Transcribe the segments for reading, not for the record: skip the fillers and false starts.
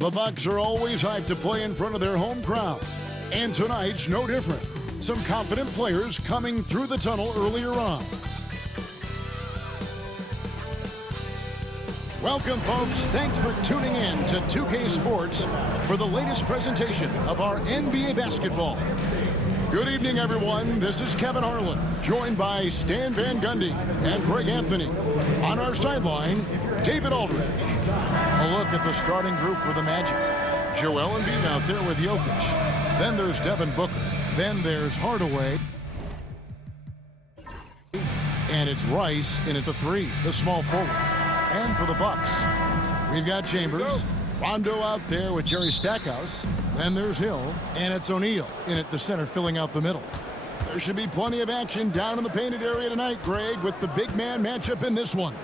The Bucks are always hyped to play in front of their home crowd, and tonight's no different. Some confident players coming through the tunnel earlier on. Welcome, folks. Thanks for tuning in to 2K Sports for the latest presentation of our NBA basketball. Good evening, everyone. This is Kevin Harlan, joined by Stan Van Gundy and Greg Anthony. On our sideline, David Aldridge. A look at the starting group for the Magic. Joel Embiid out there with Jokic. Then there's Devin Booker. Then there's Hardaway. And it's Rice in at the 3, the small forward. And for the Bucks, we've got Chambers. Rondo out there with Jerry Stackhouse. Then there's Hill, and it's O'Neal in at the center, filling out the middle. There should be plenty of action down in the painted area tonight, Greg, with the big man matchup in this one.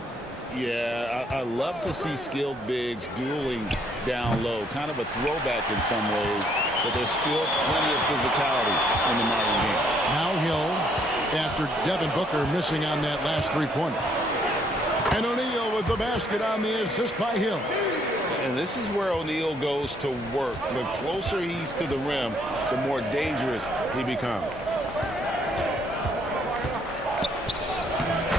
Yeah, I love to see skilled bigs dueling down low. Kind of a throwback in some ways, but there's still plenty of physicality in the modern game. Now Hill, after Devin Booker missing on that last three-pointer. And O'Neal with the basket on the assist by Hill. And this is where O'Neal goes to work. The closer he's to the rim, the more dangerous he becomes.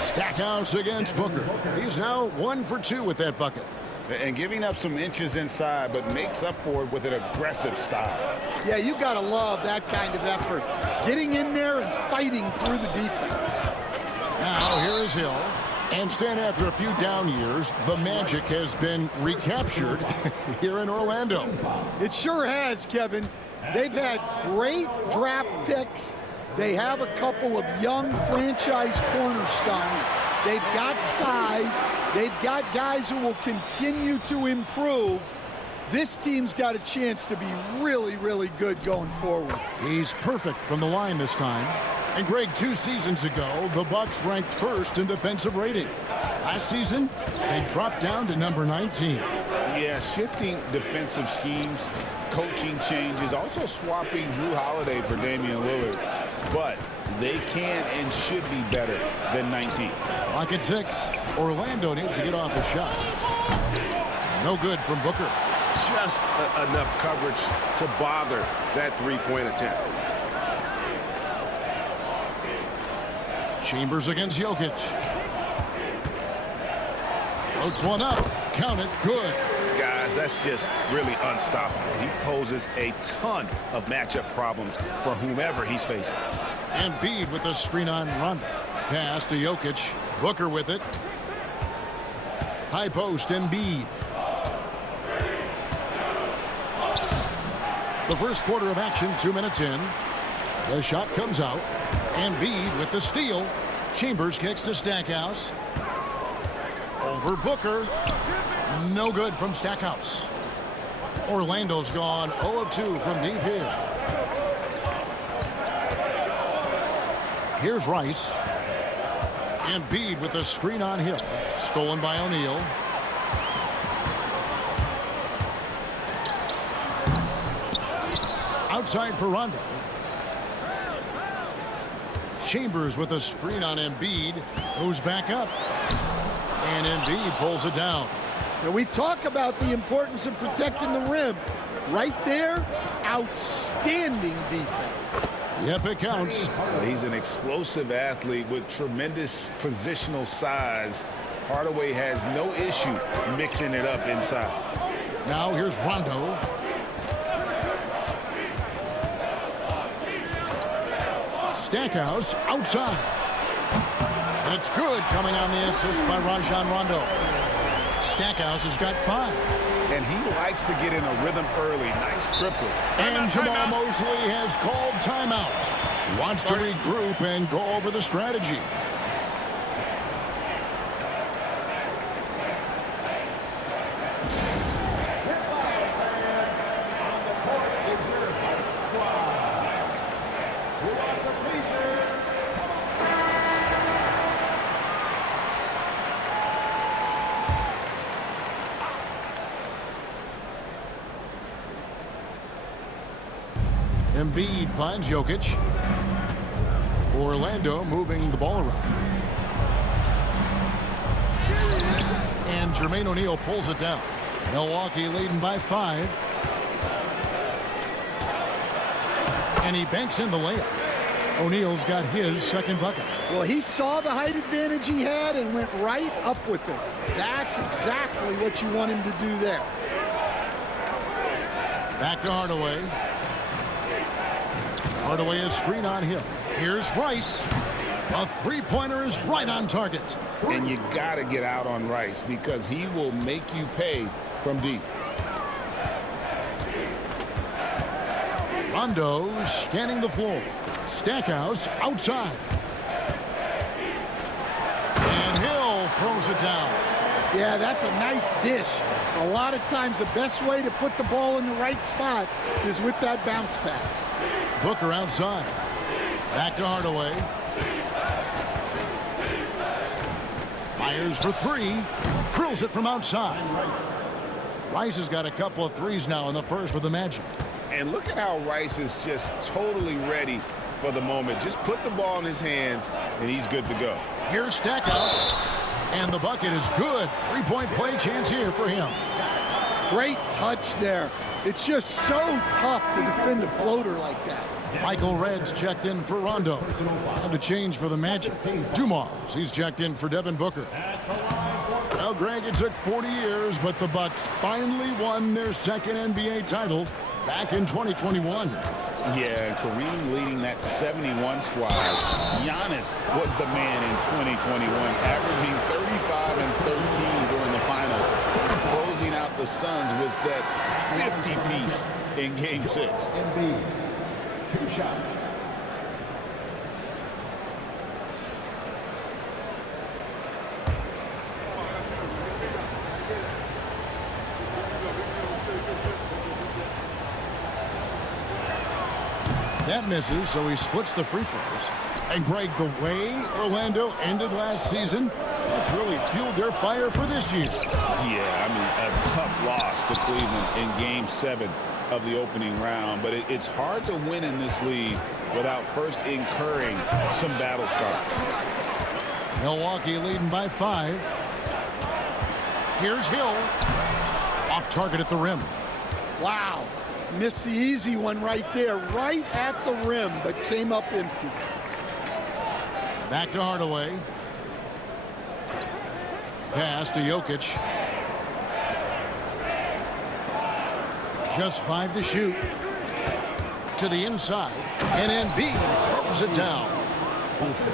Stackhouse against Booker. He's now 1 for 2 with that bucket. And giving up some inches inside, but makes up for it with an aggressive style. Yeah, you got to love that kind of effort. Getting in there and fighting through the defense. Now here is Hill. And Stan, after a few down years, the Magic has been recaptured here in Orlando. It sure has, Kevin. They've had great draft picks. They have a couple of young franchise cornerstones. They've got size. They've got guys who will continue to improve. This team's got a chance to be really, really good going forward. He's perfect from the line this time. And Greg, 2 seasons ago, the Bucks ranked first in defensive rating. Last season, they dropped down to number 19. Yeah, shifting defensive schemes, coaching changes, also swapping Drew Holiday for Damian Lillard. But they can and should be better than 19. Clock at 6. Orlando needs to get off a shot. No good from Booker. Just enough coverage to bother that three-point attempt. Chambers against Jokic. Floats one up. Count it. Good. Guys, that's just really unstoppable. He poses a ton of matchup problems for whomever he's facing. And Embiid with the screen on Rondo. Pass to Jokic. Booker with it. High post, Embiid. The first quarter of action, 2 minutes in. The shot comes out. Embiid with the steal. Chambers kicks to Stackhouse. Over Booker. No good from Stackhouse. Orlando's gone 0 of 2 from deep here. Here's Rice. Embiid with the screen on Hill. Stolen by O'Neal. Outside for Rondo. Chambers with a screen on Embiid. Goes back up. And Embiid pulls it down. Now we talk about the importance of protecting the rim. Right there, outstanding defense. Yep, it counts. He's an explosive athlete with tremendous positional size. Hardaway has no issue mixing it up inside. Now here's Rondo. Stackhouse outside. It's good, coming on the assist by Rajon Rondo. Stackhouse has got 5. And he likes to get in a rhythm early. Nice triple. And Jamal Mosley has called timeout. He wants to regroup and go over the strategy. Embiid finds Jokic. Orlando moving the ball around. And Jermaine O'Neal pulls it down. Milwaukee leading by 5. And he banks in the layup. O'Neal's got his second bucket. Well, he saw the height advantage he had and went right up with it. That's exactly what you want him to do there. Back to Hardaway. Hardaway is screen on Hill. Here's Rice. A three-pointer is right on target. And you got to get out on Rice because he will make you pay from deep. Rondo scanning the floor. Stackhouse outside. And Hill throws it down. Yeah, that's a nice dish. A lot of times the best way to put the ball in the right spot is with that bounce pass. Booker outside. Back to Hardaway. Fires for 3. Drills it from outside. Rice has got a couple of threes now in the first for the Magic. And look at how Rice is just totally ready for the moment. Just put the ball in his hands, and he's good to go. Here's Stackhouse. And the bucket is good. Three-point play chance here for him. Great touch there. It's just so tough to defend a floater like that. Michael Red's checked in for Rondo. Time to change for the Magic. Dumars, he's checked in for Devin Booker. Well, Greg, it took 40 years, but the Bucks finally won their second NBA title back in 2021. Yeah, Kareem leading that 71 squad. Giannis was the man in 2021, averaging 35 and 13 during the finals, closing out the Suns with that 50-piece in Game 6. 2 shots. That misses, so he splits the free throws. And Greg, the way Orlando ended last season, that's really fueled their fire for this year. Yeah, I mean, a tough loss to Cleveland in Game 7 of the opening round, but it's hard to win in this league without first incurring some battle scars. Milwaukee leading by 5. Here's Hill. Off target at the rim. Wow. Missed the easy one right there, right at the rim, but came up empty. Back to Hardaway. Pass to Jokic. Just 5 to shoot. To the inside. And Embiid throws it down.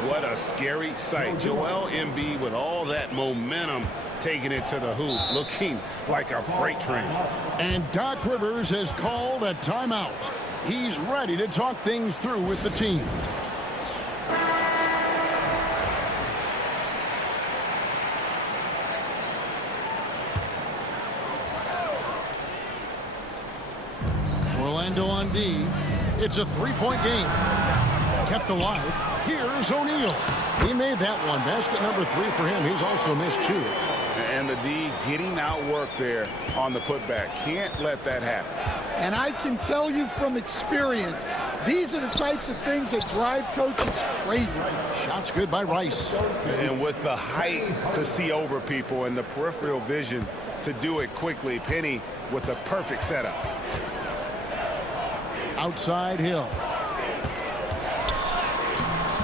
What a scary sight. Joel Embiid with all that momentum taking it to the hoop, looking like a freight train. And Doc Rivers has called a timeout. He's ready to talk things through with the team. Orlando on D. It's a three-point game. Kept alive. Here's O'Neal. He made that one. Basket number 3 for him. He's also missed 2. And the D getting outworked there on the putback. Can't let that happen. And I can tell you from experience, these are the types of things that drive coaches crazy. Shots good by Rice. And with the height to see over people and the peripheral vision to do it quickly, Penny with the perfect setup. Outside Hill.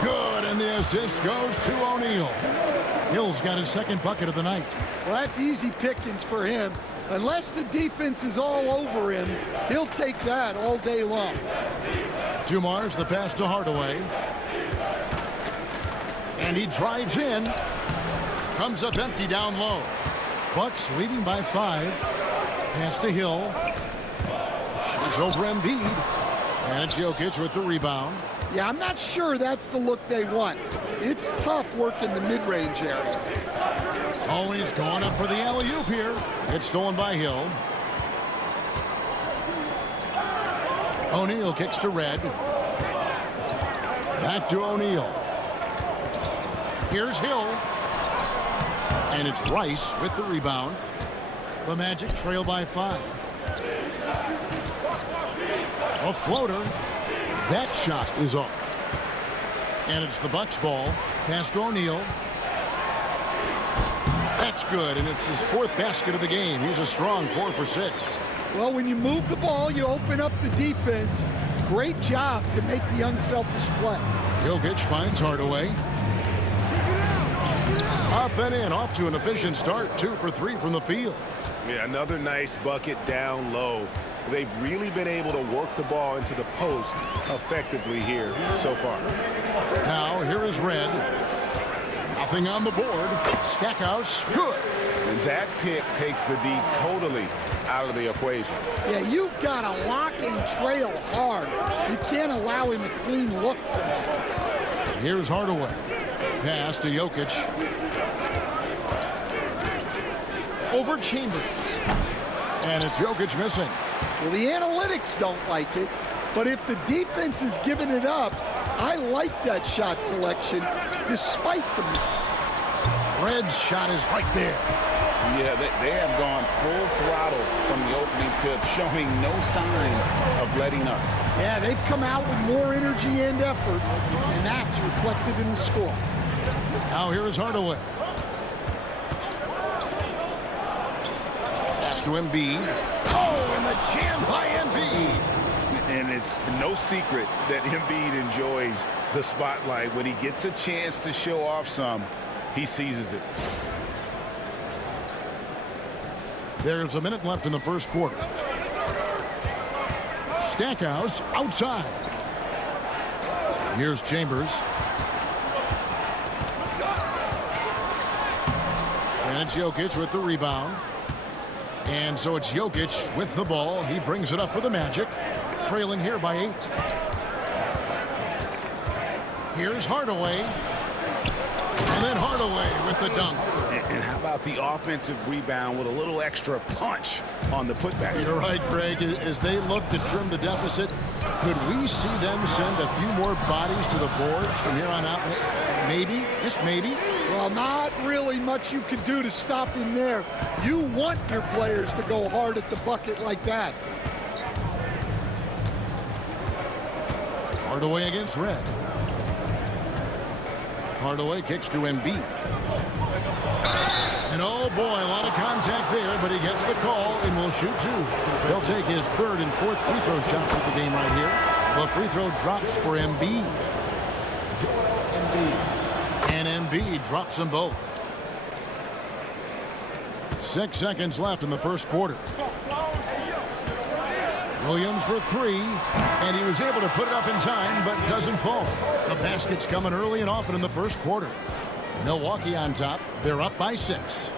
Good, and the assist goes to O'Neal. Hill's got his second bucket of the night. Well, that's easy pickings for him. Unless the defense is all over him, he'll take that all day long. Dumars, the pass to Hardaway. And he drives in. Comes up empty down low. Bucks leading by 5. Pass to Hill. Shoots over Embiid. And Jokic with the rebound. Yeah, I'm not sure that's the look they want. It's tough working the mid-range area. Oh, he's going up for the alley-oop here. It's stolen by Hill. O'Neal kicks to Red. Back to O'Neal. Here's Hill. And it's Rice with the rebound. The Magic trail by 5. A floater. That shot is off. And it's the Bucks ball. Pass to O'Neal. That's good, and it's his 4th basket of the game. He's a strong 4 for 6. Well, when you move the ball, you open up the defense. Great job to make the unselfish play. Jokic finds Hardaway. Up and in, off to an efficient start. 2 for 3 from the field. Yeah, another nice bucket down low. They've really been able to work the ball into the post effectively here so far. Now, here is Red. Nothing on the board. Stackhouse, good. And that pick takes the D totally out of the equation. Yeah, you've got to lock and trail hard. You can't allow him a clean look from that. Here's Hardaway. Pass to Jokic. Over Chambers. And it's Jokic missing. Well, the analytics don't like it, but if the defense is giving it up, I like that shot selection despite the miss. Red's shot is right there. Yeah, they have gone full throttle from the opening tip, showing no signs of letting up. Yeah, they've come out with more energy and effort, and that's reflected in the score. Now here is Hardaway. Pass to Embiid. Oh, and the jam by Embiid. And it's no secret that Embiid enjoys the spotlight. When he gets a chance to show off some, he seizes it. There's a minute left in the first quarter. Stackhouse outside. Here's Chambers. And it's Jokic with the rebound. And so it's Jokic with the ball. He brings it up for the Magic. Trailing here by 8. Here's Hardaway. And then Hardaway with the dunk. And how about the offensive rebound with a little extra punch on the putback? You're right, Greg. As they look to trim the deficit, could we see them send a few more bodies to the boards from here on out? Maybe. Just maybe. Well, not really much you can do to stop him there. You want your players to go hard at the bucket like that. Hardaway against Red. Hardaway kicks to Embiid. And oh boy, a lot of contact there, but he gets the call and will shoot 2. He'll take his 3rd and 4th free throw shots of the game right here. The free throw drops for Embiid. And Embiid drops them both. 6 seconds left in the first quarter. Williams for 3, and he was able to put it up in time, but doesn't fall. The basket's coming early and often in the first quarter. Milwaukee on top. They're up by 6.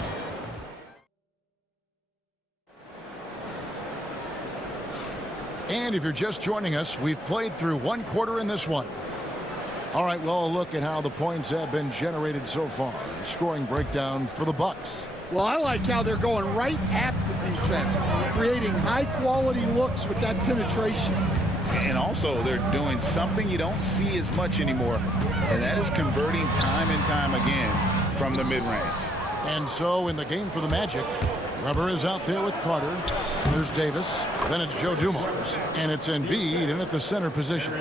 And if you're just joining us, we've played through 1 quarter in this one. All right, well, a look at how the points have been generated so far. Scoring breakdown for the Bucks. Well, I like how they're going right at the defense, creating high-quality looks with that penetration. And also, they're doing something you don't see as much anymore, and that is converting time and time again from the mid-range. And so in the game for the Magic, Weber is out there with Carter. There's Davis. Then it's Joe Dumars. And it's Embiid in at the center position.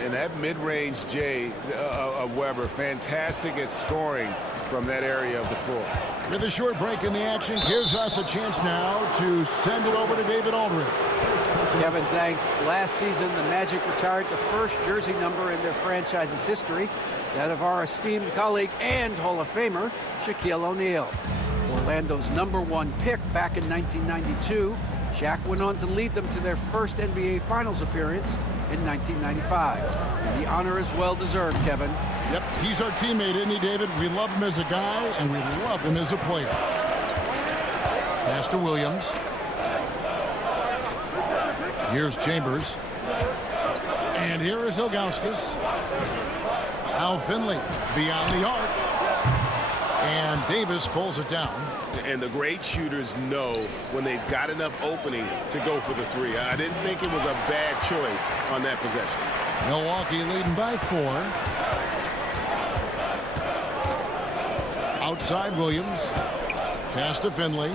And that mid-range Jay of Weber, fantastic at scoring from that area of the floor. With a short break in the action, gives us a chance now to send it over to David Aldridge. Kevin, thanks. Last season, the Magic retired the first jersey number in their franchise's history, that of our esteemed colleague and Hall of Famer, Shaquille O'Neal. Orlando's #1 pick back in 1992, Shaq went on to lead them to their first NBA Finals appearance in 1995. The honor is well-deserved, Kevin. Yep, he's our teammate, isn't he, David? We love him as a guy, and we love him as a player. Pass to Williams. Here's Chambers. And here is Ilgauskas. Now Finley beyond the arc. And Davis pulls it down. And the great shooters know when they've got enough opening to go for the 3. I didn't think it was a bad choice on that possession. Milwaukee leading by 4. Outside Williams. Pass to Finley.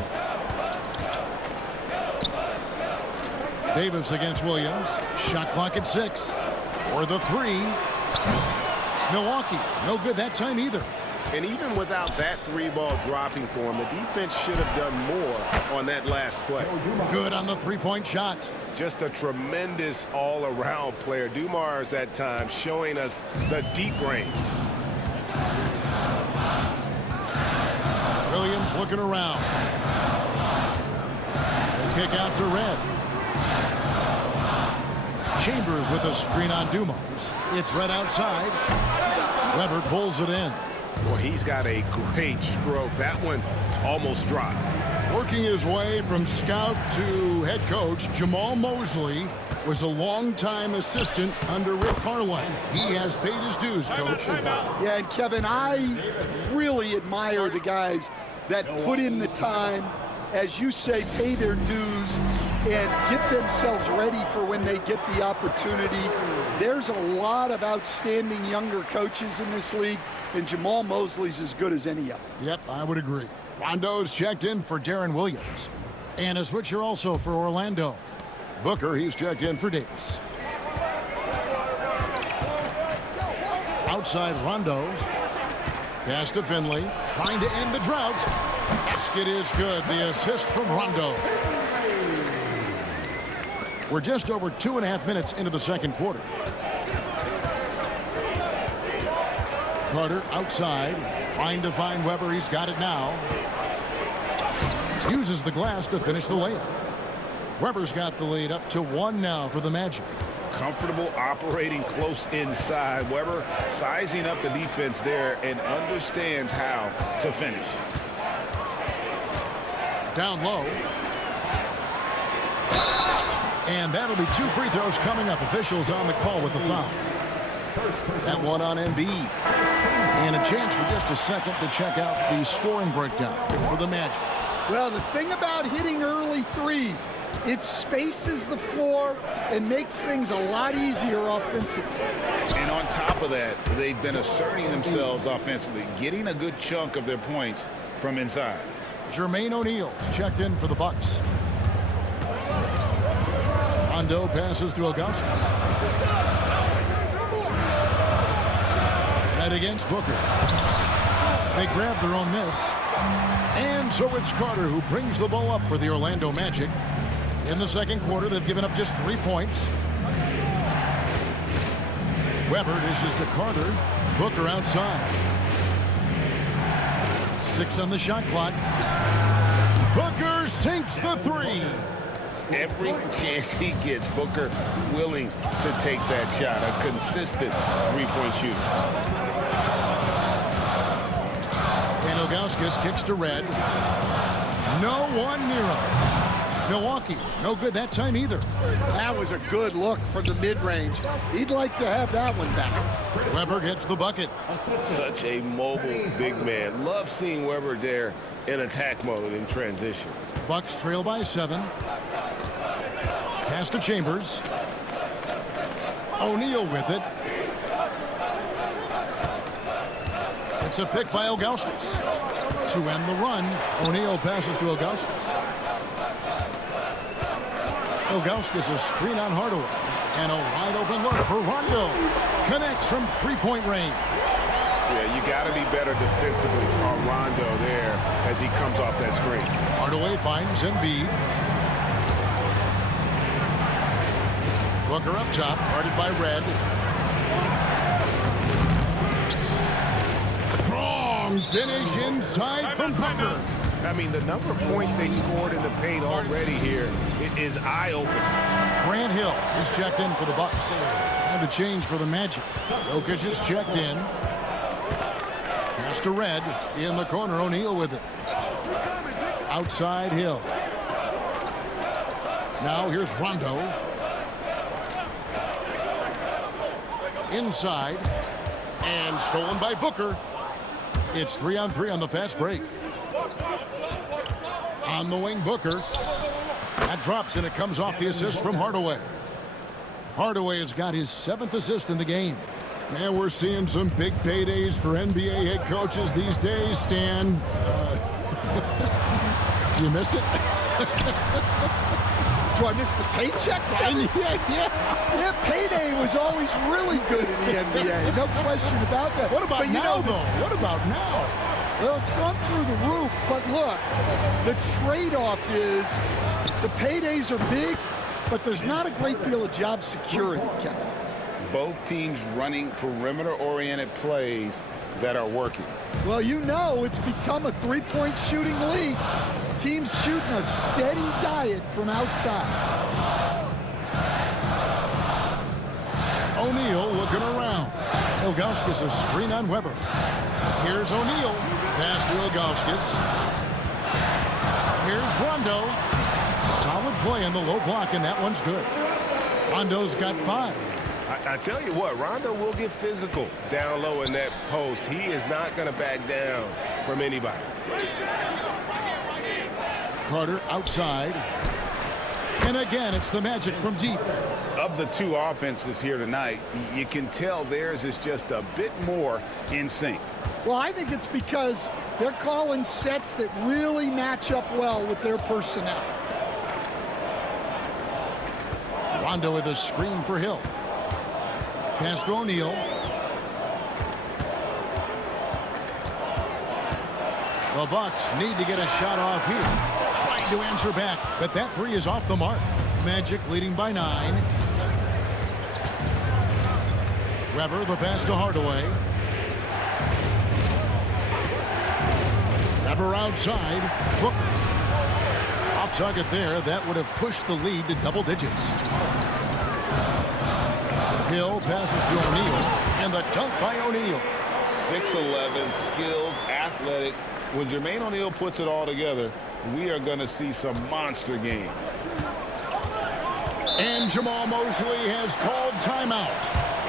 Davis against Williams. Shot clock at 6. For the 3. Milwaukee, no good that time either. And even without that 3-ball dropping for him, the defense should have done more on that last play. Good on the three-point shot. Just a tremendous all-around player. Dumars at times showing us the deep range. Williams looking around. Kick out to Red. Chambers with a screen on Dumars. It's Red outside. Weber pulls it in. Well, he's got a great stroke. That one almost dropped. Working his way from scout to head coach, Jamal Mosley was a longtime assistant under Rick Carlisle. He has paid his dues, Coach. Yeah, and Kevin, I really admire the guys that put in the time, as you say, pay their dues and get themselves ready for when they get the opportunity. There's a lot of outstanding younger coaches in this league, and Jamal Mosley's as good as any of them. Yep, I would agree. Rondo's checked in for Darren Williams. And a switcher also for Orlando. Booker, he's checked in for Davis. Outside Rondo. Pass to Finley. Trying to end the drought. Basket is good. The assist from Rondo. We're just over 2.5 minutes into the second quarter. Carter outside. Trying to find Weber. He's got it now. Uses the glass to finish the layup. Weber's got the lead up to 1 now for the Magic. Comfortable operating close inside. Weber sizing up the defense there and understands how to finish. Down low. And that'll be 2 free throws coming up. Officials on the call with the foul. That one on Embiid. And a chance for just a second to check out the scoring breakdown for the Magic. Well, the thing about hitting early threes, it spaces the floor and makes things a lot easier offensively. And on top of that, they've been asserting themselves offensively, getting a good chunk of their points from inside. Jermaine O'Neal's checked in for the Bucks. Rondo passes to Augustus. Right against Booker. They grab their own miss. And so it's Carter who brings the ball up for the Orlando Magic. In the second quarter, they've given up just 3 points. Weber dishes to Carter. Booker outside. 6 on the shot clock. Booker sinks the 3. Every chance he gets, Booker willing to take that shot. A consistent three-point shooter. And Ilgauskas kicks to Red. No one near him. Milwaukee, no good that time either. That was a good look from the mid-range. He'd like to have that one back. Weber gets the bucket. Such a mobile big man. Love seeing Weber there in attack mode in transition. Bucks trail by 7. Pass to Chambers. O'Neal with it. It's a pick by Ilgauskas. To end the run, O'Neal passes to Ilgauskas. Ilgauskas a screen on Hardaway. And a wide open look for Rondo. Connects from 3-point range. Yeah, you got to be better defensively on Rondo there as he comes off that screen. Hardaway finds Embiid. Booker up top, guarded by Red. Strong finish inside from Booker. I mean, the number of points they've scored in the paint already here, it is eye-opening. Grant Hill is checked in for the Bucks. Time to change for the Magic. Jokic is checked in. Pass to Red. In the corner, O'Neal with it. Outside Hill. Now here's Rondo. Inside. And stolen by Booker. It's 3-on-3 on the fast break. On the wing, Booker. That drops, and it comes off the assist from Hardaway. Hardaway has got his 7th assist in the game. Man, we're seeing some big paydays for NBA head coaches these days, Stan. Do you miss it? Do I miss the paychecks? Yeah, payday was always really good in the NBA. No question about that. What about now, though? What about now? Well, it's gone through the roof, but look, the trade-off is the paydays are big, but there's not a great deal of job security, Kevin. Both teams running perimeter-oriented plays that are working. Well, you know it's become a three-point shooting league. Teams shooting a steady diet from outside. O'Neal looking around. Ilgauskas a screen on Weber. Here's O'Neal. Pass to Ilgauskas. Here's Rondo. Solid play in the low block, and that one's good. Rondo's got 5. I tell you what, Rondo will get physical down low in that post. He is not going to back down from anybody. Carter outside. And again, it's the Magic from deep. Of the two offenses here tonight, you can tell theirs is just a bit more in sync. Well, I think it's because they're calling sets that really match up well with their personnel. Rondo with a screen for Hill. Pass to O'Neal. The Bucks need to get a shot off here. Trying to answer back, but that 3 is off the mark. Magic leading by 9. Weber, the pass to Hardaway. Weber outside. Booker. Off target there. That would have pushed the lead to double digits. Hill passes to O'Neal, and the dunk by O'Neal. 6'11", skilled, athletic. When Jermaine O'Neal puts it all together, we are going to see some monster game. And Jamal Mosley has called timeout.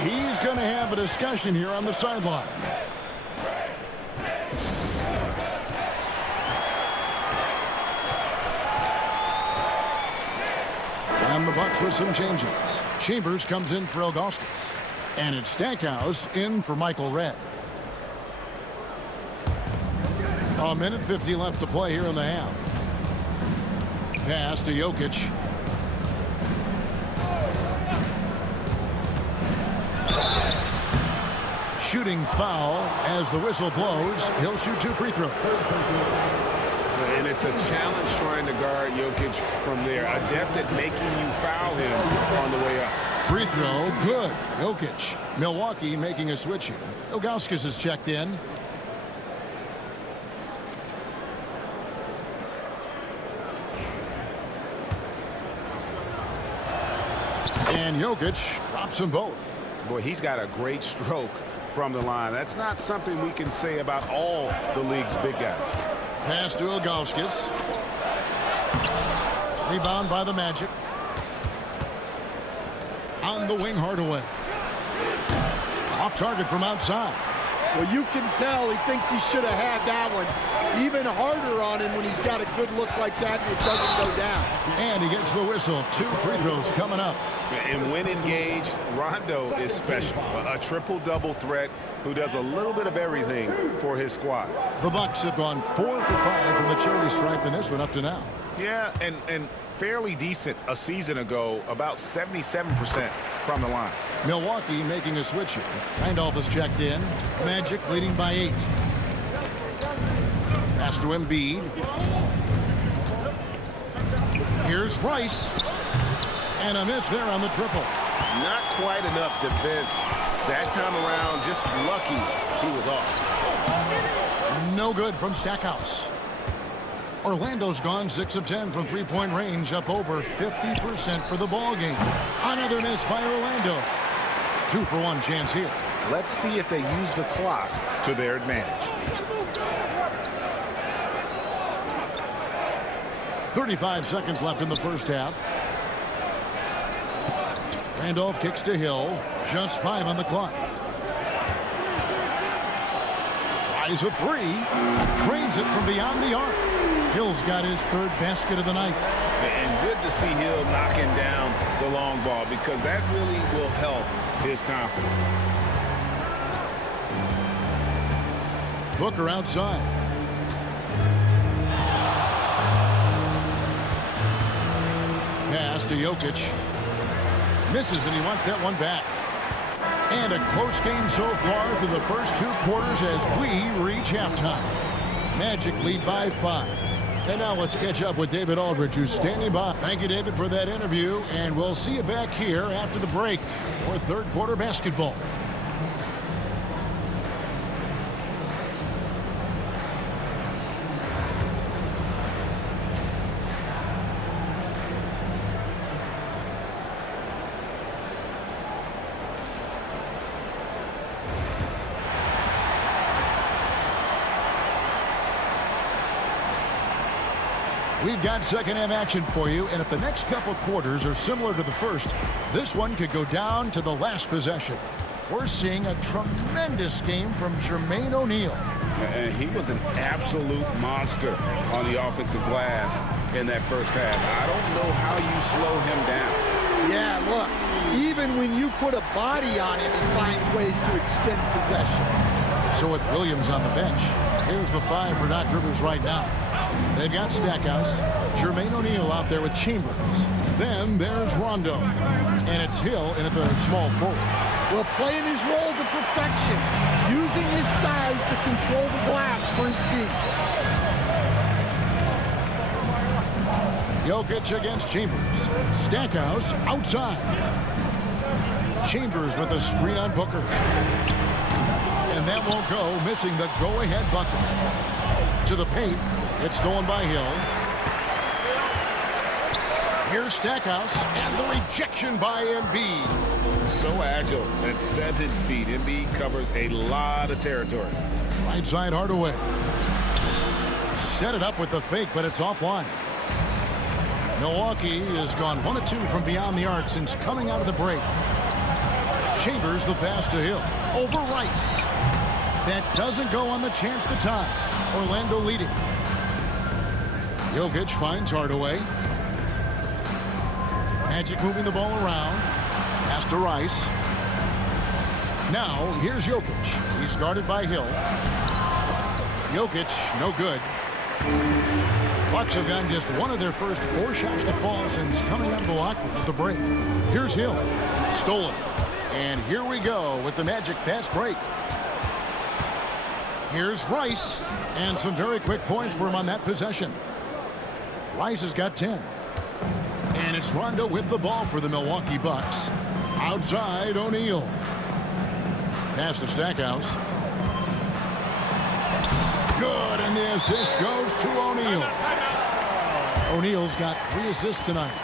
He's going to have a discussion here on the sideline. And the Bucks with some changes. Chambers comes in for Ilgauskas. And it's Stackhouse in for Michael Redd. A minute 50 left to play here in the half. Pass to Jokic. Shooting foul as the whistle blows. He'll shoot 2 free throws. And it's a challenge trying to guard Jokic from there. Adept at making you foul him on the way up. Free throw, good. Jokic. Milwaukee making a switch here. Ilgauskas is checked in. And Jokic drops them both. Boy, he's got a great stroke from the line. That's not something we can say about all the league's big guys. Pass to Ilgauskas. Rebound by the Magic. On the wing, Hardaway. Off target from outside. Well, you can tell he thinks he should have had that one. Even harder on him when he's got a good look like that and it doesn't go down. And he gets the whistle. 2 free throws coming up. And when engaged, Rondo is special. A triple-double threat who does a little bit of everything for his squad. The Bucks have gone 4 for 5 from the charity stripe in this one up to now. Yeah, and fairly decent a season ago, about 77% from the line. Milwaukee making a switch here. Randolph is checked in. Magic leading by 8. Pass to Embiid. Here's Rice. And a miss there on the triple. Not quite enough defense that time around. Just lucky he was off. No good from Stackhouse. Orlando's gone 6 of 10 from three-point range, up over 50% for the ball game. Another miss by Orlando. 2 for 1 chance here. Let's see if they use the clock to their advantage. 35 seconds left in the first half. Randolph kicks to Hill. Just 5 on the clock. Tries a 3. Trains it from beyond the arc. Hill's got his 3rd basket of the night. And good to see Hill knocking down the long ball because that really will help his confidence. Booker outside. Pass to Jokic. Misses, and he wants that one back. And a close game so far through the first 2 quarters as we reach halftime. Magic lead by 5. And now let's catch up with David Aldridge, who's standing by. Thank you, David, for that interview, and we'll see you back here after the break for third quarter basketball. We've got second half action for you, and if the next couple quarters are similar to the first, this one could go down to the last possession. We're seeing a tremendous game from Jermaine O'Neal. And he was an absolute monster on the offensive glass in that first half. I don't know how you slow him down. Yeah, look, even when you put a body on him, he finds ways to extend possession. So with Williams on the bench, here's the 5 for Doc Rivers right now. They've got Stackhouse, Jermaine O'Neal out there with Chambers. Then there's Rondo. And it's Hill in at the small forward. Well, playing his role to perfection, using his size to control the glass for his team. Jokic against Chambers. Stackhouse outside. Chambers with a screen on Booker. And that won't go, missing the go-ahead bucket. To the paint. It's stolen by Hill. Here's Stackhouse, and the rejection by Embiid. So agile at 7 feet. Embiid covers a lot of territory. Right side Hardaway. Set it up with the fake, but it's offline. Milwaukee has gone 1 of 2 from beyond the arc since coming out of the break. Chambers the pass to Hill. Over Rice. That doesn't go on the chance to tie. Orlando leading. Jokic finds Hardaway. Magic moving the ball around. Pass to Rice. Now, here's Jokic. He's guarded by Hill. Jokic, no good. Bucks have gotten just one of their first 4 shots to fall since coming out of the locker room at the break. Here's Hill. Stolen. And here we go with the Magic fast break. Here's Rice. And some very quick points for him on that possession. Rice has got 10. And it's Rondo with the ball for the Milwaukee Bucks. Outside, O'Neal. Pass to Stackhouse. Good, and the assist goes to O'Neal. O'Neal's got 3 assists tonight.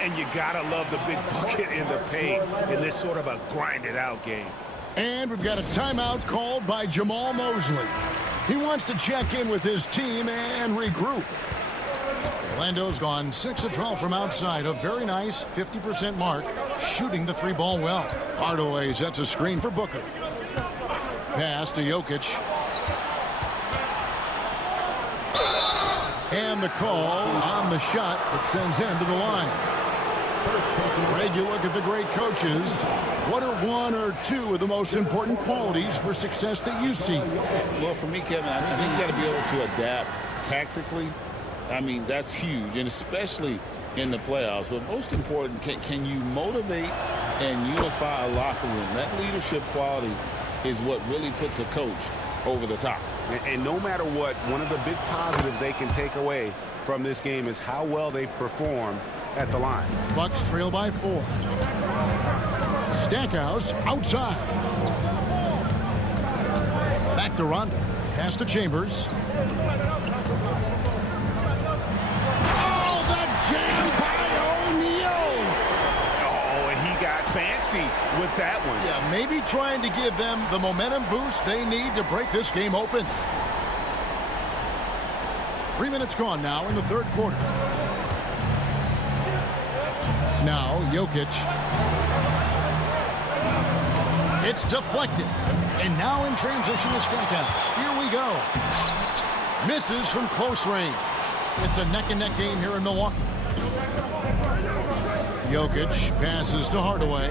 And you gotta love the big bucket in the paint in this sort of a grinded-out game. And we've got a timeout called by Jamal Mosley. He wants to check in with his team and regroup. Orlando's gone 6 of 12 from outside, a very nice 50% mark, shooting the 3-ball well. Hardaway sets a screen for Booker. Pass to Jokic. And the call on the shot that sends him to the line. Greg, you look at the great coaches. What are 1 or 2 of the most important qualities for success that you see? Well, for me, Kevin, I think you got to be able to adapt tactically. I mean, that's huge, and especially in the playoffs. But most important, can you motivate and unify a locker room? That leadership quality is what really puts a coach over the top. And no matter what, one of the big positives they can take away from this game is how well they perform at the line. Bucks trail by 4. Stackhouse outside. Back to Rondo. Pass to Chambers. Fancy with that one. Yeah, maybe trying to give them the momentum boost they need to break this game open. 3 minutes gone now in the third quarter. Now Jokic. It's deflected. And now in transition to Stackhouse. Here we go. Misses from close range. It's a neck-and-neck game here in Milwaukee. Jokic passes to Hardaway.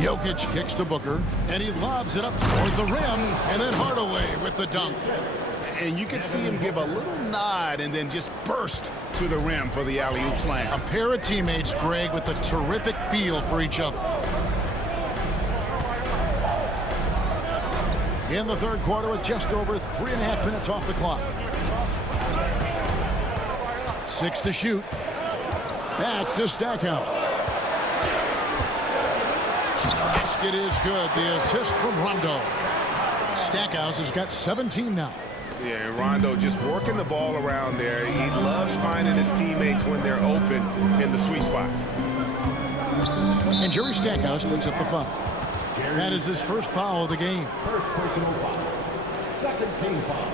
Jokic kicks to Booker, and he lobs it up toward the rim, and then Hardaway with the dunk. And you can see him give a little nod and then just burst to the rim for the alley-oop slam. A pair of teammates, Greg, with a terrific feel for each other. In the third quarter with just over 3.5 minutes off the clock. 6 to shoot. Back to Stackhouse. Basket is good. The assist from Rondo. Stackhouse has got 17 now. Yeah, and Rondo just working the ball around there. He loves finding his teammates when they're open in the sweet spots. And Jerry Stackhouse picks up the foul. That is his first foul of the game. First personal foul. Second team foul.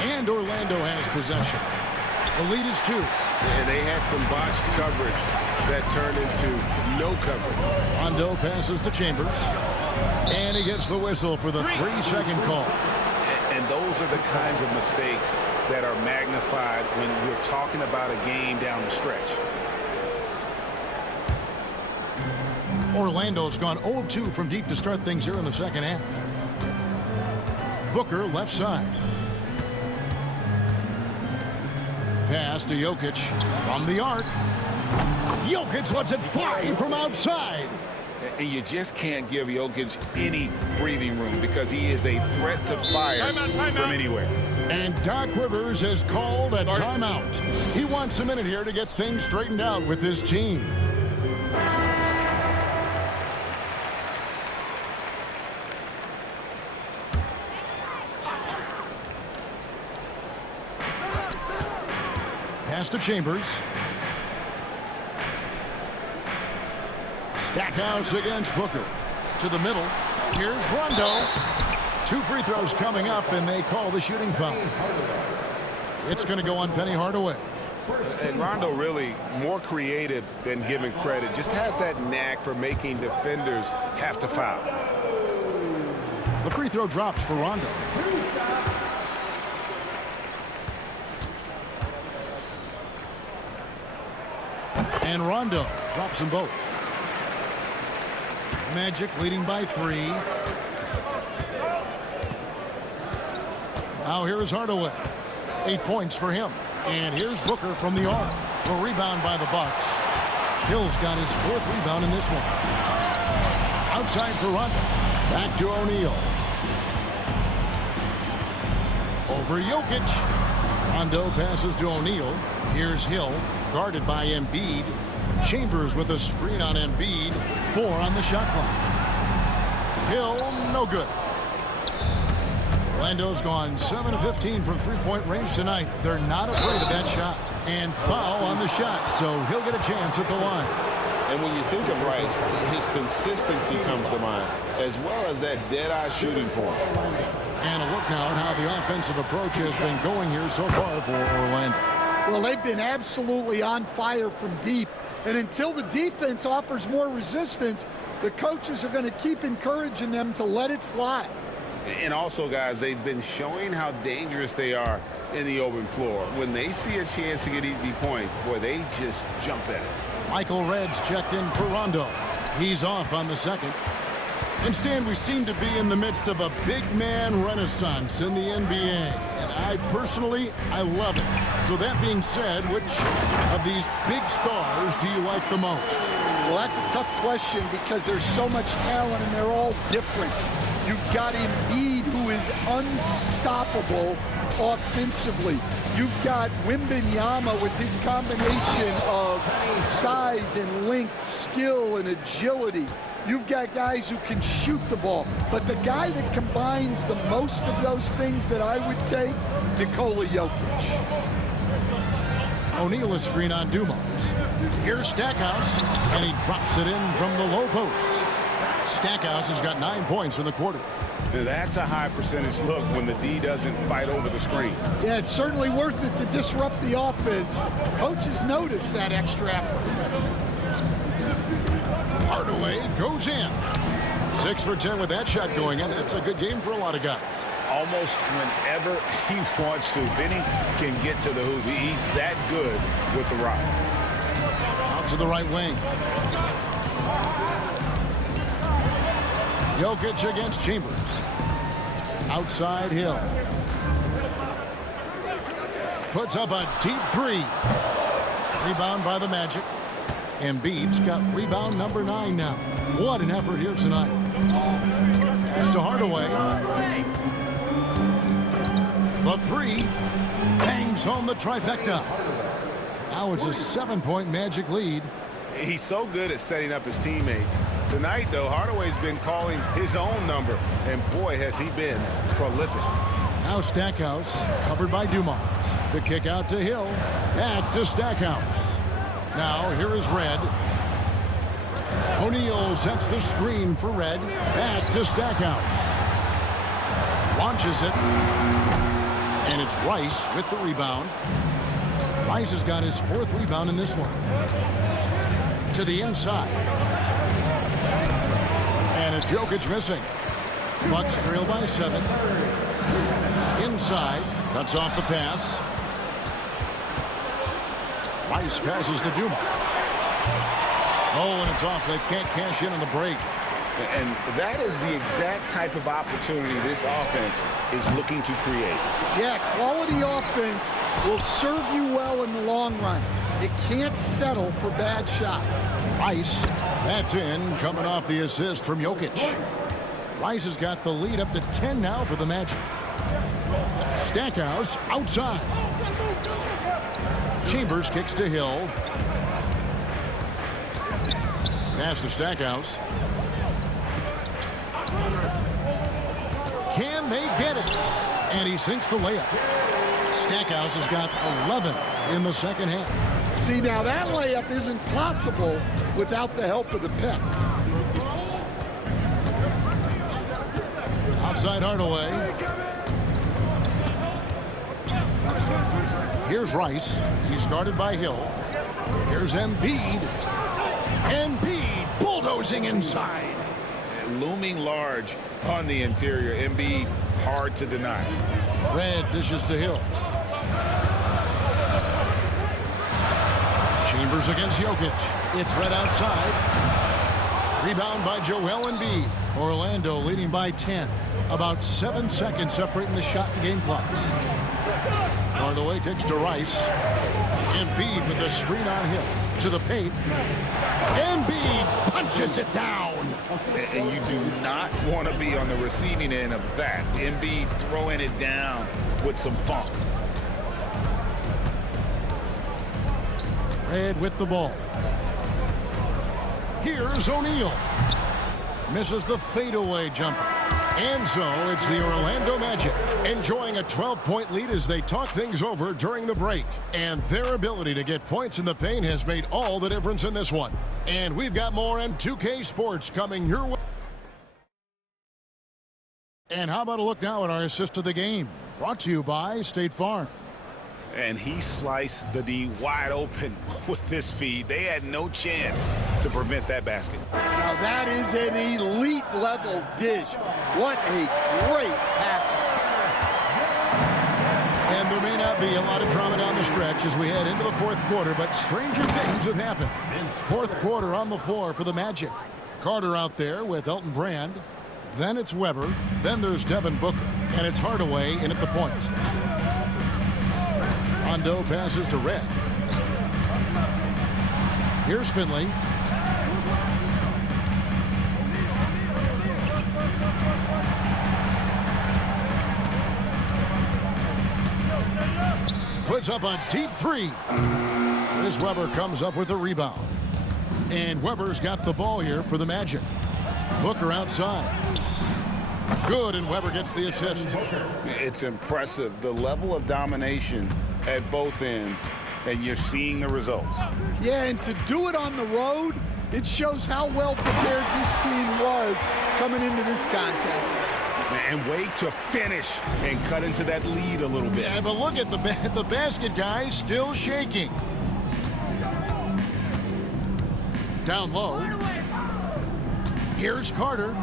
And Orlando has possession. The lead is 2. And they had some botched coverage that turned into no coverage. Rondo passes to Chambers. And he gets the whistle for the 3-second call. And those are the kinds of mistakes that are magnified when we're talking about a game down the stretch. Orlando's gone 0 of 2 from deep to start things here in the second half. Booker left side. Pass to Jokic from the arc. Jokic lets it fly from outside. And you just can't give Jokic any breathing room because he is a threat to fire from anywhere. And Doc Rivers has called a timeout. He wants a minute here to get things straightened out with his team. Pass to Chambers. Stackhouse against Booker. To the middle. Here's Rondo. 2 free throws coming up, and they call the shooting foul. It's going to go on Penny Hardaway. And Rondo really more creative than given credit. Just has that knack for making defenders have to foul. The free throw drops for Rondo. And Rondo drops them both. Magic leading by 3. Now here is Hardaway. 8 points for him. And here's Booker from the arc. The rebound by the Bucks. Hill's got his 4th rebound in this one. Outside for Rondo. Back to O'Neal. Over Jokic. Rondo passes to O'Neal. Here's Hill. Guarded by Embiid. Chambers with a screen on Embiid. 4 on the shot clock. Hill, no good. Orlando's gone 7 of 15 from three-point range tonight. They're not afraid of that shot. And foul on the shot, so he'll get a chance at the line. And when you think of Rice, his consistency comes to mind, as well as that dead-eye shooting form. And a look now at how the offensive approach has been going here so far for Orlando. Well, they've been absolutely on fire from deep. And until the defense offers more resistance, the coaches are going to keep encouraging them to let it fly. And also, guys, they've been showing how dangerous they are in the open floor. When they see a chance to get easy points, boy, they just jump at it. Michael Red's checked in for Rondo. He's off on the second. Instead, we seem to be in the midst of a big man renaissance in the NBA. And I personally love it. So that being said, which of these big stars do you like the most? Well, that's a tough question because there's so much talent and they're all different. You've got Embiid, who is unstoppable offensively. You've got Wembanyama with his combination of size and length, skill and agility. You've got guys who can shoot the ball. But the guy that combines the most of those things that I would take, Nikola Jokic. O'Neal is screen on Dumars. Here's Stackhouse, and he drops it in from the low post. Stackhouse has got 9 points in the quarter. Now, that's a high percentage look when the D doesn't fight over the screen. Yeah, it's certainly worth it to disrupt the offense. Coaches notice that extra effort. Hardaway goes in. 6 for 10 with that shot going in. That's a good game for a lot of guys. Almost whenever he wants to. Benny can get to the hoop. He's that good with the rock. Out to the right wing. Jokic against Chambers. Outside Hill. Puts up a deep three. Rebound by the Magic. Embiid's got rebound number 9 now. What an effort here tonight. Pass to Hardaway. The three. Bangs home the trifecta. Now it's a 7-point Magic lead. He's so good at setting up his teammates. Tonight, though, Hardaway's been calling his own number, and boy, has he been prolific. Now Stackhouse, covered by Dumars. The kick out to Hill. Back to Stackhouse. Now here is Red. O'Neal sets the screen for Red. Back to Stackhouse. Launches it. And it's Rice with the rebound. Rice has got his 4th rebound in this one. To the inside. And it's Jokic missing. Bucks trail by 7. Inside. Cuts off the pass. Rice passes to Dumas. Oh, and it's off. They can't cash in on the break. And that is the exact type of opportunity this offense is looking to create. Yeah, quality offense will serve you well in the long run. You can't settle for bad shots. Rice, that's in, coming off the assist from Jokic. Rice has got the lead up to 10 now for the Magic. Stackhouse outside. Chambers kicks to Hill. Pass to Stackhouse. Can they get it? And he sinks the layup. Stackhouse has got 11 in the second half. See, now that layup isn't possible without the help of the pick. Outside Hardaway. Here's Rice. He's guarded by Hill. Here's Embiid. Embiid bulldozing inside. Looming large on the interior. Embiid hard to deny. Red dishes to Hill. Chambers against Jokic. It's Red outside. Rebound by Joel Embiid. Orlando leading by 10. About 7 seconds separating the shot and game clocks. Hardaway kicks to Rice. Embiid with the screen on Hill. To the paint. Embiid punches it down. And you do not want to be on the receiving end of that. Embiid throwing it down with some funk. Red with the ball. Here's O'Neal. Misses the fadeaway jumper. And so it's the Orlando Magic enjoying a 12-point lead as they talk things over during the break. And their ability to get points in the paint has made all the difference in this one. And we've got more on 2K Sports coming your way. And how about a look now at our assist of the game? Brought to you by State Farm. And he sliced the D wide open with this feed. They had no chance to prevent that basket. Now that is an elite level dish. What a great pass. And there may not be a lot of drama down the stretch as we head into the 4th quarter, but stranger things have happened. 4th quarter on the floor for the Magic. Carter out there with Elton Brand. Then it's Weber. Then there's Devin Booker. And it's Hardaway in at the point. Rondo passes to Red. Here's Finley. Puts up a deep three. Chris Weber comes up with a rebound. And Weber's got the ball here for the Magic. Booker outside. Good, and Weber gets the assist. It's impressive, the level of domination at both ends, and you're seeing the results. Yeah, and to do it on the road, it shows how well prepared this team was coming into this contest. And wait to finish and cut into that lead a little bit. Yeah, but look at the basket guy still shaking. Down low. Here's Carter.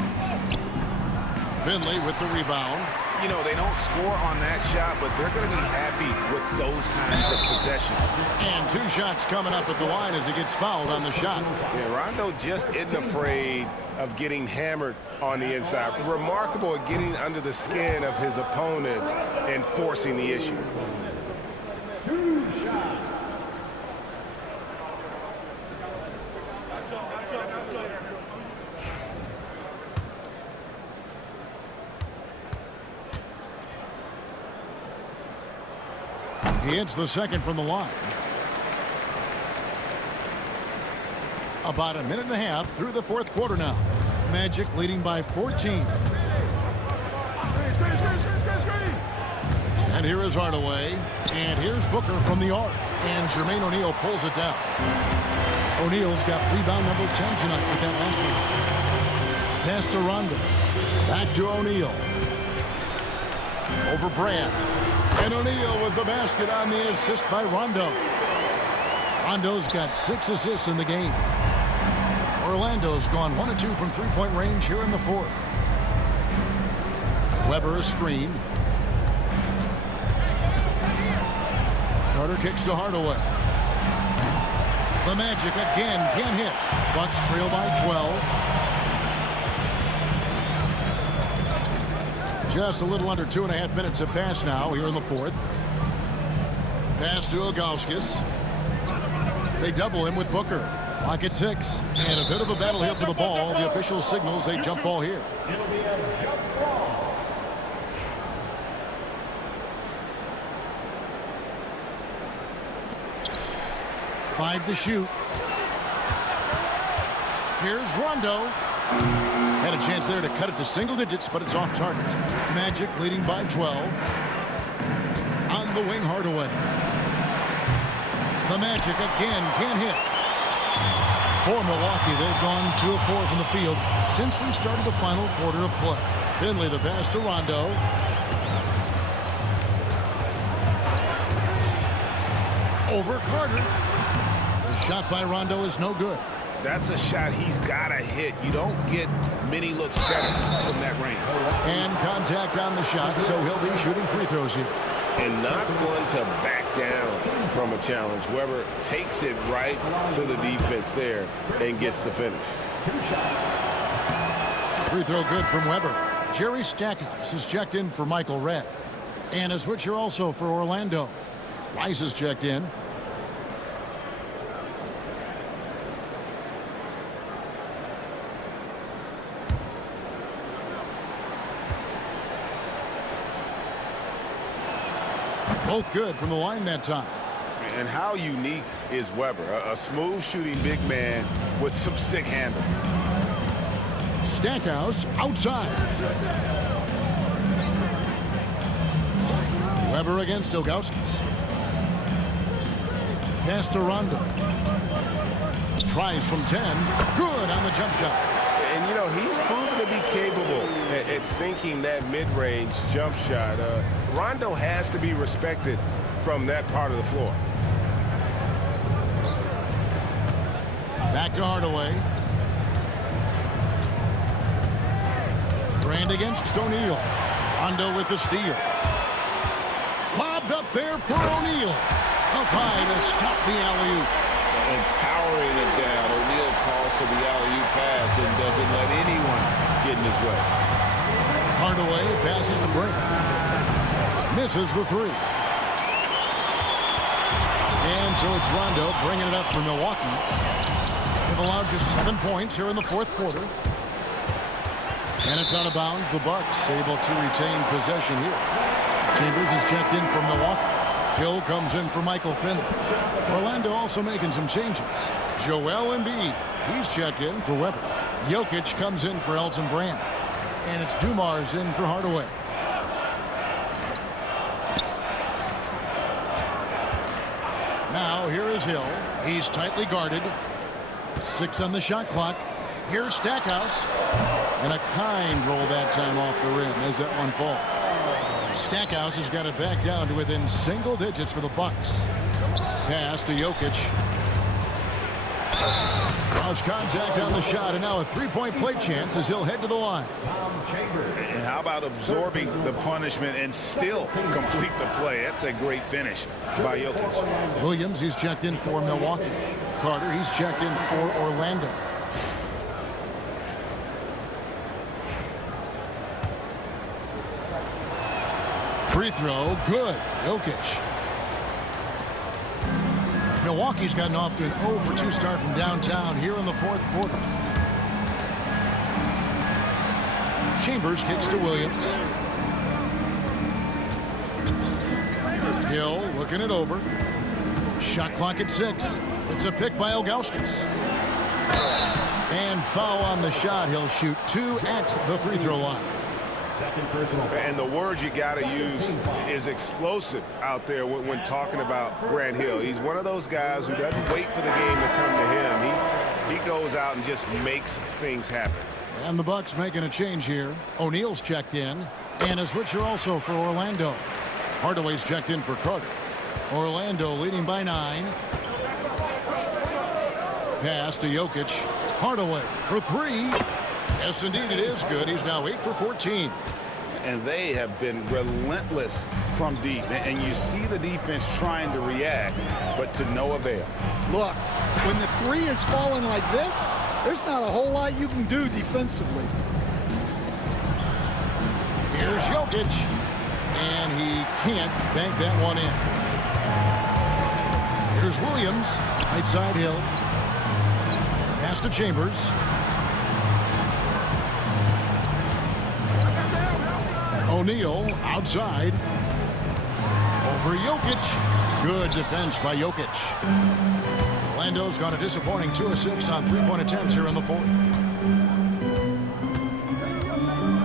Finley with the rebound. You know, they don't score on that shot, but they're going to be happy with those kinds of possessions. And 2 shots coming up at the line as he gets fouled on the shot. Yeah, Rondo just isn't afraid of getting hammered on the inside. Remarkable at getting under the skin of his opponents and forcing the issue. 2 shots. He hits the second from the line. About a minute and a half through the 4th quarter now. Magic leading by 14. And here is Hardaway. And here's Booker from the arc. And Jermaine O'Neal pulls it down. O'Neal's got rebound number 10 tonight with that last one. Pass to Rondo. Back to O'Neal. Over Brand. And O'Neal with the basket on the assist by Rondo. Rondo's got 6 assists in the game. Orlando's gone 1 of 2 from three-point range here in the 4th. Weber a screen. Carter kicks to Hardaway. The Magic again can't hit. Bucks trail by 12. Just a little under 2.5 minutes have passed now here in the 4th. Pass to Ilgauskas. They double him with Booker. Clock at 6. And a bit of a battle here for the ball. The official signals a jump ball here. It'll be a jump ball. Five to shoot. Here's Rondo. Had a chance there to cut it to single digits, but it's off target. Magic leading by 12. On the wing, Hardaway. The Magic again can't hit. For Milwaukee, they've gone 2 of 4 from the field since we started the final quarter of play. Finley the pass to Rondo. Over Carter. The shot by Rondo is no good. That's a shot he's got to hit. You don't get many looks better from that range. And contact on the shot, so he'll be shooting free throws here. And not one to back down from a challenge. Weber takes it right to the defense there and gets the finish. 2 shots. Free throw good from Weber. Jerry Stackhouse is checked in for Michael Redd. And a switcher also for Orlando. Rice is checked in. Both good from the line that time. And how unique is Weber? A smooth shooting big man with some sick handles. Stackhouse outside. Weber against Ilgauskas. Pass to Rondo. Tries from 10. Good on the jump shot. And, you know, he's proven to be capable at sinking that mid-range jump shot. Rondo has to be respected from that part of the floor. Back to Hardaway. Brand against O'Neal. Rondo with the steal. Lobbed up there for O'Neal. Up high to stuff the alley-oop. And powering it down. O'Neal calls for the alley-oop pass and doesn't let anyone get in his way. Hardaway passes to Brand. Misses the 3. And so it's Rondo bringing it up for Milwaukee. They've allowed just 7 points here in the 4th quarter. And it's out of bounds. The Bucks able to retain possession here. Chambers is checked in for Milwaukee. Hill comes in for Michael Finley. Orlando also making some changes. Joel Embiid, he's checked in for Weber. Jokic comes in for Elton Brand. And it's Dumars in for Hardaway. Now here is Hill. He's tightly guarded. 6 on the shot clock. Here's Stackhouse. And a kind roll that time off the rim as that one falls. Stackhouse has got it back down to within single digits for the Bucks. Pass to Jokic. Cross contact on the shot, and now a three-point play chance as he'll head to the line. And how about absorbing the punishment and still complete the play? That's a great finish by Jokic. Williams, he's checked in for Milwaukee. Carter, he's checked in for Orlando. Free throw, good. Jokic. Milwaukee's gotten off to an 0 for 2 start from downtown here in the fourth quarter. Chambers kicks to Williams. Hill looking it over. Shot clock at 6. It's a pick by Ilgauskas. And foul on the shot. He'll shoot 2 at the free throw line. And the word you got to use is explosive out there when talking about Grant Hill. He's one of those guys who doesn't wait for the game to come to him. He goes out and just makes things happen. And the Bucks making a change here. O'Neal's checked in. And a switcher also for Orlando. Hardaway's checked in for Carter. Orlando leading by 9. Pass to Jokic. Hardaway for 3. Yes, indeed, it is good. He's now 8 for 14. And they have been relentless from deep. And you see the defense trying to react, but to no avail. Look, when the 3 is falling like this, there's not a whole lot you can do defensively. Here's Jokic. And he can't bank that one in. Here's Williams. Right side Hill. Pass to Chambers. O'Neal outside. Over Jokic. Good defense by Jokic. Orlando's got a disappointing 2 of 6 on 3-point attempts here in the fourth.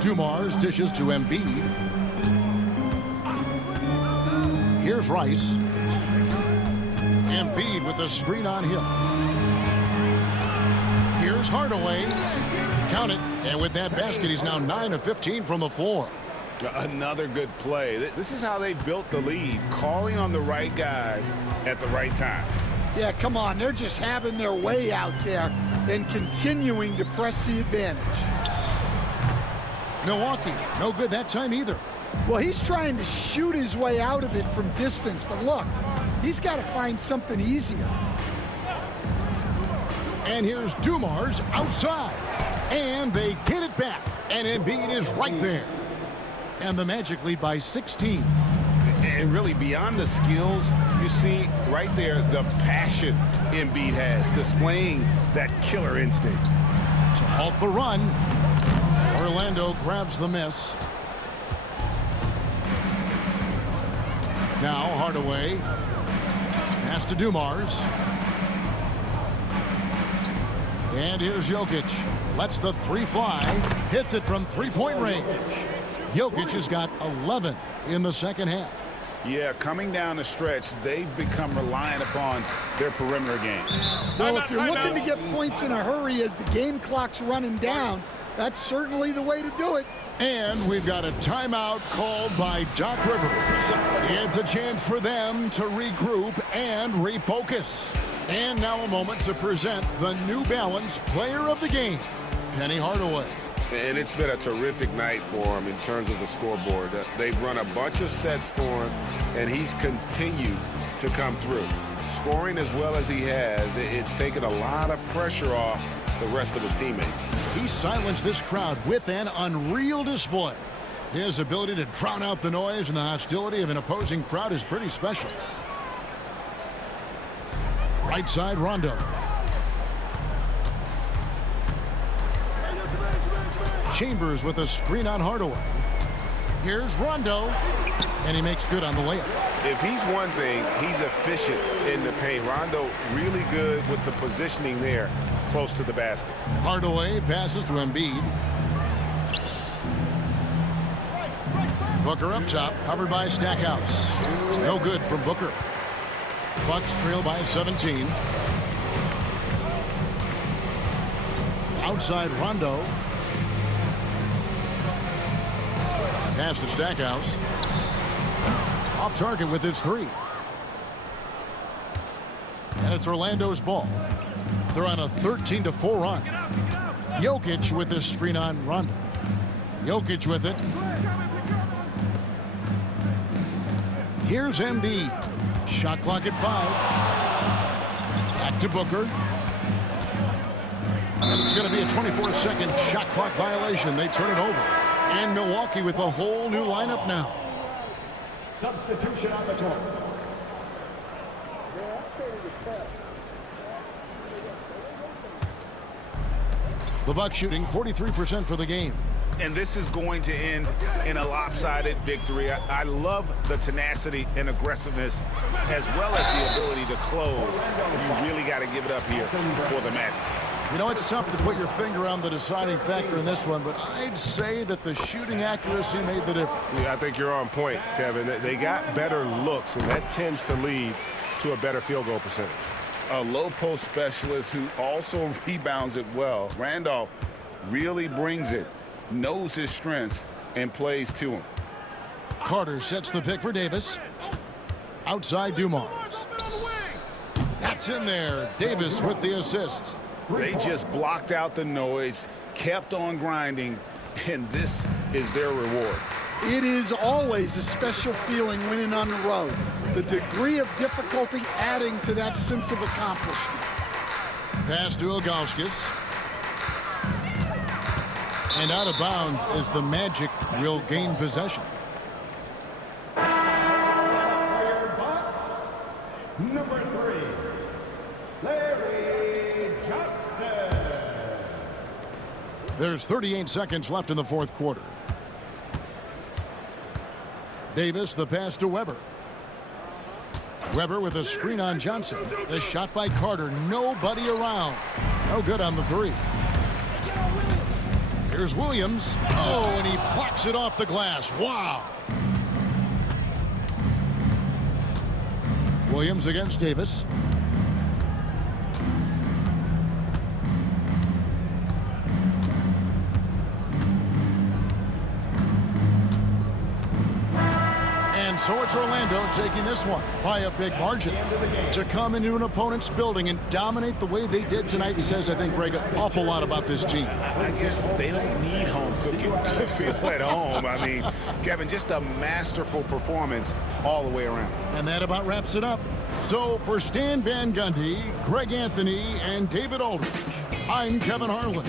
Dumars dishes to Embiid. Here's Rice. Embiid with a screen on Hill. Here's Hardaway. Count it. And with that basket, he's now 9 of 15 from the floor. Another good play. This is how they built the lead, calling on the right guys at the right time. Yeah, come on. They're just having their way out there and continuing to press the advantage. Milwaukee, no good that time either. Well, he's trying to shoot his way out of it from distance, but look, he's got to find something easier. And here's Dumars outside. And they get it back. And Embiid is right there. And the Magic lead by 16. And really, beyond the skills, you see right there the passion Embiid has, displaying that killer instinct. To halt the run, Orlando grabs the miss. Now Hardaway. Pass to Dumars. And here's Jokic. Lets the 3 fly. Hits it from 3-point range. Jokic has got 11 in the second half. Yeah, coming down the stretch, they've become reliant upon their perimeter game. Well, if you're looking to get points in a hurry as the game clock's running down, that's certainly the way to do it. And we've got a timeout called by Doc Rivers. It's a chance for them to regroup and refocus. And now a moment to present the New Balance Player of the Game, Penny Hardaway. And it's been a terrific night for him in terms of the scoreboard. They've run a bunch of sets for him, and he's continued to come through. Scoring as well as he has, it's taken a lot of pressure off the rest of his teammates. He silenced this crowd with an unreal display. His ability to drown out the noise and the hostility of an opposing crowd is pretty special. Right side, Rondo. Chambers with a screen on Hardaway. Here's Rondo, and he makes good on the layup. If he's one thing, he's efficient in the paint. Rondo really good with the positioning there close to the basket. Hardaway passes to Embiid. Booker up top, covered by Stackhouse. No good from Booker. Bucks trail by 17. Outside Rondo. Pass to Stackhouse. Off target with his 3. And it's Orlando's ball. They're on a 13-4 run. Jokic with this screen on Rondo. Jokic with it. Here's Embiid. Shot clock at 5. Back to Booker. And it's going to be a 24-second shot clock violation. They turn it over. And Milwaukee with a whole new lineup now. Substitution on the court. The Bucks shooting 43% for the game. And this is going to end in a lopsided victory. I love the tenacity and aggressiveness as well as the ability to close. You really got to give it up here for the Magic. You know, it's tough to put your finger on the deciding factor in this one, but I'd say that the shooting accuracy made the difference. Yeah, I think you're on point, Kevin. They got better looks, and that tends to lead to a better field goal percentage. A low post specialist who also rebounds it well. Randolph really brings it, knows his strengths, and plays to him. Carter sets the pick for Davis. Outside Dumars. That's in there. Davis with the assist. They just blocked out the noise, kept on grinding, and this is their reward. It is always a special feeling winning on the road. The degree of difficulty adding to that sense of accomplishment. Pass to Ilgauskas. And out of bounds as the Magic will gain possession. For your Bucks, number 3, Larry Johnson. There's 38 seconds left in the fourth quarter. Davis, the pass to Weber. Weber with a screen on Johnson. The shot by Carter. Nobody around. No good on the 3. Here's Williams. Oh, and he blocks it off the glass. Wow. Williams against Davis. And so it's Orlando taking this one by a big margin. To come into an opponent's building and dominate the way they did tonight says, I think, Greg, an awful lot about this team. I guess they don't need home cooking to feel at home. I mean, Kevin, just a masterful performance all the way around. And that about wraps it up. So for Stan Van Gundy, Greg Anthony, and David Aldridge, I'm Kevin Harlan.